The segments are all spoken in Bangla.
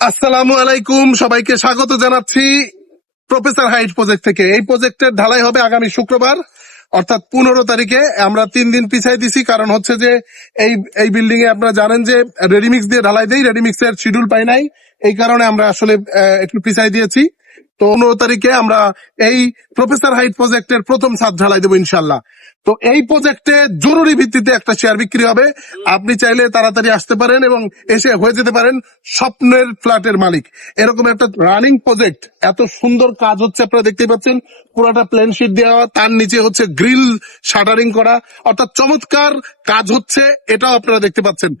আসসালামু আলাইকুম, সবাইকে স্বাগত জানাচ্ছি প্রফেসর হাইট প্রজেক্ট থেকে। এই প্রজেক্টের ঢালাই হবে আগামী শুক্রবার অর্থাৎ 15 তারিখে। আমরা 3 দিন পিছাই দিছি, কারণ হচ্ছে যে এই এই বিল্ডিং এ আপনারা জানেন যে রেডিমিক্স দিয়ে ঢালাই দেই, রেডিমিক্স এর শিডিউল পাই নাই, এই কারণে আমরা আসলে একটু পিছাই দিয়েছি। তো 15 তারিখে আমরা এই প্রফেসর হাইট প্রজেক্টের প্রথম ছাদ ঢালাই দেবো ইনশাল্লাহ। তো এই প্রজেক্টে জরুরি ভিত্তিতে একটা শেয়ার বিক্রি হবে। আপনি চাইলে তাড়াতাড়ি আসতে পারেন এবং এসে হয়ে যেতে পারেন স্বপ্নের ফ্ল্যাটের মালিক। এরকম একটা রানিং প্রজেক্ট, এত সুন্দর কাজ হচ্ছে, আপনারা দেখতেই পাচ্ছেন। পুরোটা প্ল্যান শিট দেওয়া, তার নিচে হচ্ছে গ্রিল শাটারিং করা, অর্থাৎ চমৎকার কাজ হচ্ছে, এটাও আপনারা দেখতে পাচ্ছেন।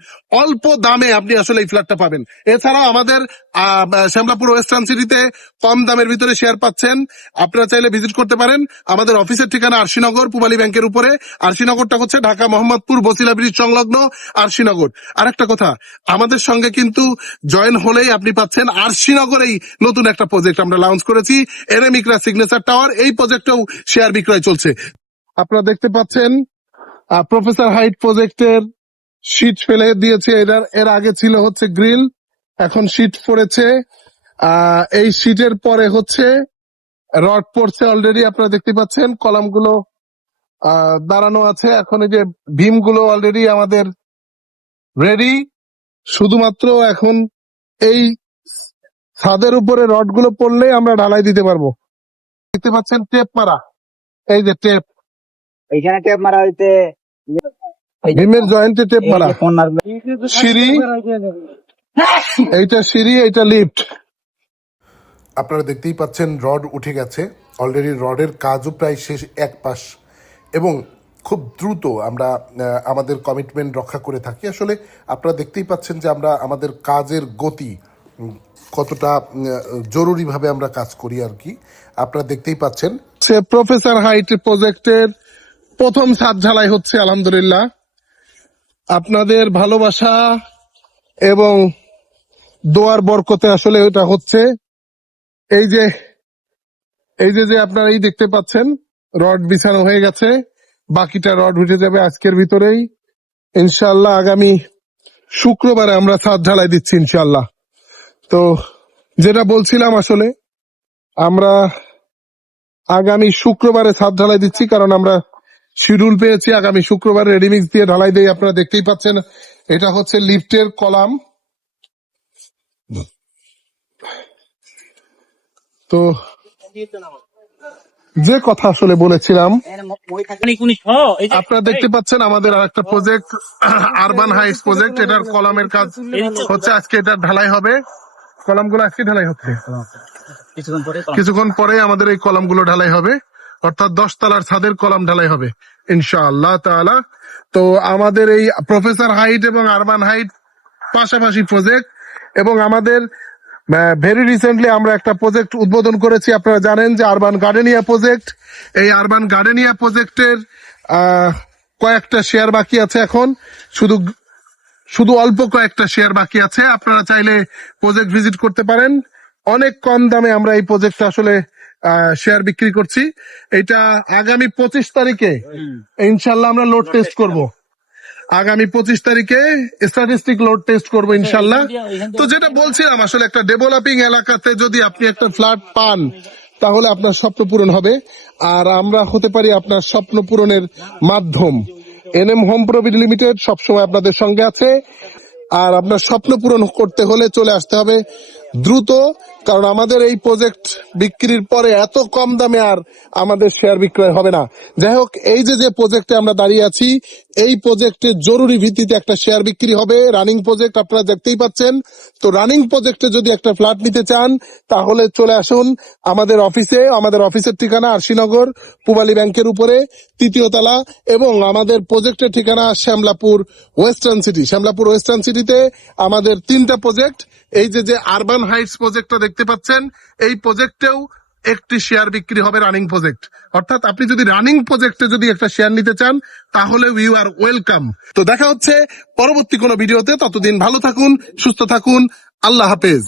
অল্প দামে আপনি আসলে এই ফ্ল্যাটটা পাবেন। এছাড়াও আমাদের শ্যামলাপুর ওয়েস্টার্ন সিটিতে কম দামের ভিতরে শেয়ার পাচ্ছেন। আপনারা চাইলে ভিজিট করতে পারেন। আমাদের অফিসের ঠিকানা আরশিনগর, পূবালী ব্যাংকের উপরে। আরশিনগরটা হচ্ছে ঢাকা মোহাম্মদপুর বসিলা ব্রিজ সংলগ্ন আরশিনগর। আরেকটা কথা, আমাদের সঙ্গে কিন্তু জয়েন হলেই আপনি পাচ্ছেন আরশিনগরেই নতুন একটা প্রজেক্ট আমরা লঞ্চ করেছি, এরেমিকরা সিগনেচার টাওয়ার। এই প্রজেক্টেও শেয়ার বিক্রয় চলছে। আপনারা দেখতে পাচ্ছেন প্রফেসর হাইট প্রজেক্টের শীট ফেলে দিয়েছে। এর আগে ছিল হচ্ছে গ্রিল, এখন শীট পড়েছে। এই শীটের পরে হচ্ছে রড পড়ছে অলরেডি, আপনারা দেখতে পাচ্ছেন। কলামগুলো দাঁড়ানো আছে, এখন এই যে ভীম গুলো অলরেডি আমাদের রেডি। শুধুমাত্র এখন এই ছাদের উপরে রড গুলো পড়লেই আমরা ঢালাই দিতে পারবো। দেখতে পাচ্ছেন টেপ মারা, এই যে টেপ, এইখানে টেপ মারা হইতে ভীমের জয়েন্টে টেপ মারা। সিঁড়ি, এইটা সিঁড়ি, এইটা লিফট। আপনারা দেখতেই পাচ্ছেন রড উঠে গেছে অলরেডি, রডের কাজও প্রায় শেষ এক পাশ, এবং খুব দ্রুত আমরা আমাদের কমিটমেন্ট রক্ষা করে থাকি। আসলে আপনারা দেখতেই পাচ্ছেন যে আমরা আমাদের কাজের গতি কতটা জরুরিভাবে আমরা কাজ করি আর কি, আপনারা দেখতেই পাচ্ছেন। প্রফেসর হাইট প্রজেক্টের প্রথম ছাদ ঢালাই হচ্ছে আলহামদুলিল্লাহ। আপনাদের ভালোবাসা এবং দোয়ার বরকতে আসলে এটা হচ্ছে। এই যে আপনারা এই দেখতে পাচ্ছেন রড বিছানো হয়ে গেছে, বাকিটা রড উঠে যাবে আজকের ভিতরেই ইনশাআল্লাহ। আগামী শুক্রবারে আমরা ছাদ ঢালাই দিচ্ছি ইনশাআল্লাহ। তো যেটা বলছিলাম, আসলে আমরা আগামী শুক্রবারে ছাদ ঢালাই দিচ্ছি, কারণ আমরা শিডিউল পেয়েছি আগামী শুক্রবারে রেডিমিক্স দিয়ে ঢালাই দেই। আপনারা দেখতেই পাচ্ছেন এটা হচ্ছে লিফটের কলাম। তো যে কথা আসলে বলেছিলাম, আপনারা দেখতে পাচ্ছেন আমাদের আরেকটা প্রজেক্ট আরবান হাইটস প্রজেক্ট। এটার কলামের কাজ হচ্ছে, আজকে এটা ঢালাই হবে। কলামগুলো আজকে ঢালাই হচ্ছে, কিছুক্ষণ পরে আমাদের এই কলামগুলো ঢালাই হবে, অর্থাৎ 10 তলার ছাদের কলাম ঢালাই হবে ইনশাআল্লাহ তাআলা। তো আমাদের এই প্রফেসর হাইট এবং আরবান হাইট পাশাপাশি প্রজেক্ট, এবং আমাদের ভেরি রিসেন্টলি আমরা একটা প্রজেক্ট উদ্বোধন করেছি। আপনারা জানেন যে আরবান গার্ডেনিয়া প্রজেক্ট। এই আরবান গার্ডেনিয়া প্রজেক্টের কয়েকটা শেয়ার বাকি আছে, এখন শুধু অল্প কয়েকটা শেয়ার বাকি আছে। আপনারা চাইলে প্রজেক্ট ভিজিট করতে পারেন। অনেক কম দামে আমরা এই প্রজেক্টটা আসলে শেয়ার বিক্রি করছি। এটা আগামী 25 তারিখে ইনশাল্লাহ আমরা লোড টেস্ট করব। আগামী 25 তারিখে স্ট্যাটিস্টিক লোড টেস্ট করবো ইনশাল্লাহ। তো যেটা বলছিলাম, আসলে একটা ডেভেলপিং এলাকাতে যদি আপনি একটা ফ্ল্যাট পান, তাহলে আপনার স্বপ্ন পূরণ হবে, আর আমরা হতে পারি আপনার স্বপ্ন পূরণের মাধ্যম। এনএম হোম প্রফিট লিমিটেড সবসময় আপনাদের সঙ্গে আছে। আর আপনার স্বপ্ন পূরণ করতে হলে চলে আসতে হবে দ্রুত, কারণ আমাদের এই প্রজেক্ট বিক্রির পরে এত কম দামে আর আমাদের শেয়ার বিক্রয় হবে না। যাই হোক, এই যে প্রজেক্টে আমরা দাঁড়িয়ে আছি, এই প্রজেক্টে জরুরি ভিত্তিতে একটা শেয়ার বিক্রি হবে। রানিং প্রজেক্ট আপনারা দেখতেই পাচ্ছেন। তো রানিং প্রজেক্টে যদি একটা ফ্ল্যাট নিতে চান, তাহলে চলে আসুন আমাদের অফিসে। আমাদের অফিসের ঠিকানা আরশিনগর, পূবালী ব্যাংকের উপরে, 3য় তলা, এবং আমাদের প্রজেক্টের ঠিকানা Shamlapur western city. Shamlapur western সিটিতে আমাদের 3টা প্রজেক্ট। এই যে আরবান হাইটস প্রজেক্টটা দেখতে পাচ্ছেন, এই প্রজেক্টেও একটি শেয়ার বিক্রি হবে, রানিং প্রজেক্ট। অর্থাৎ আপনি যদি রানিং প্রজেক্টে যদি একটা শেয়ার নিতে চান, তাহলে ইউ আর ওয়েলকাম। তো দেখা হচ্ছে পরবর্তী কোনো ভিডিওতে। ততদিন ভালো থাকুন, সুস্থ থাকুন, আল্লাহ হাফেজ।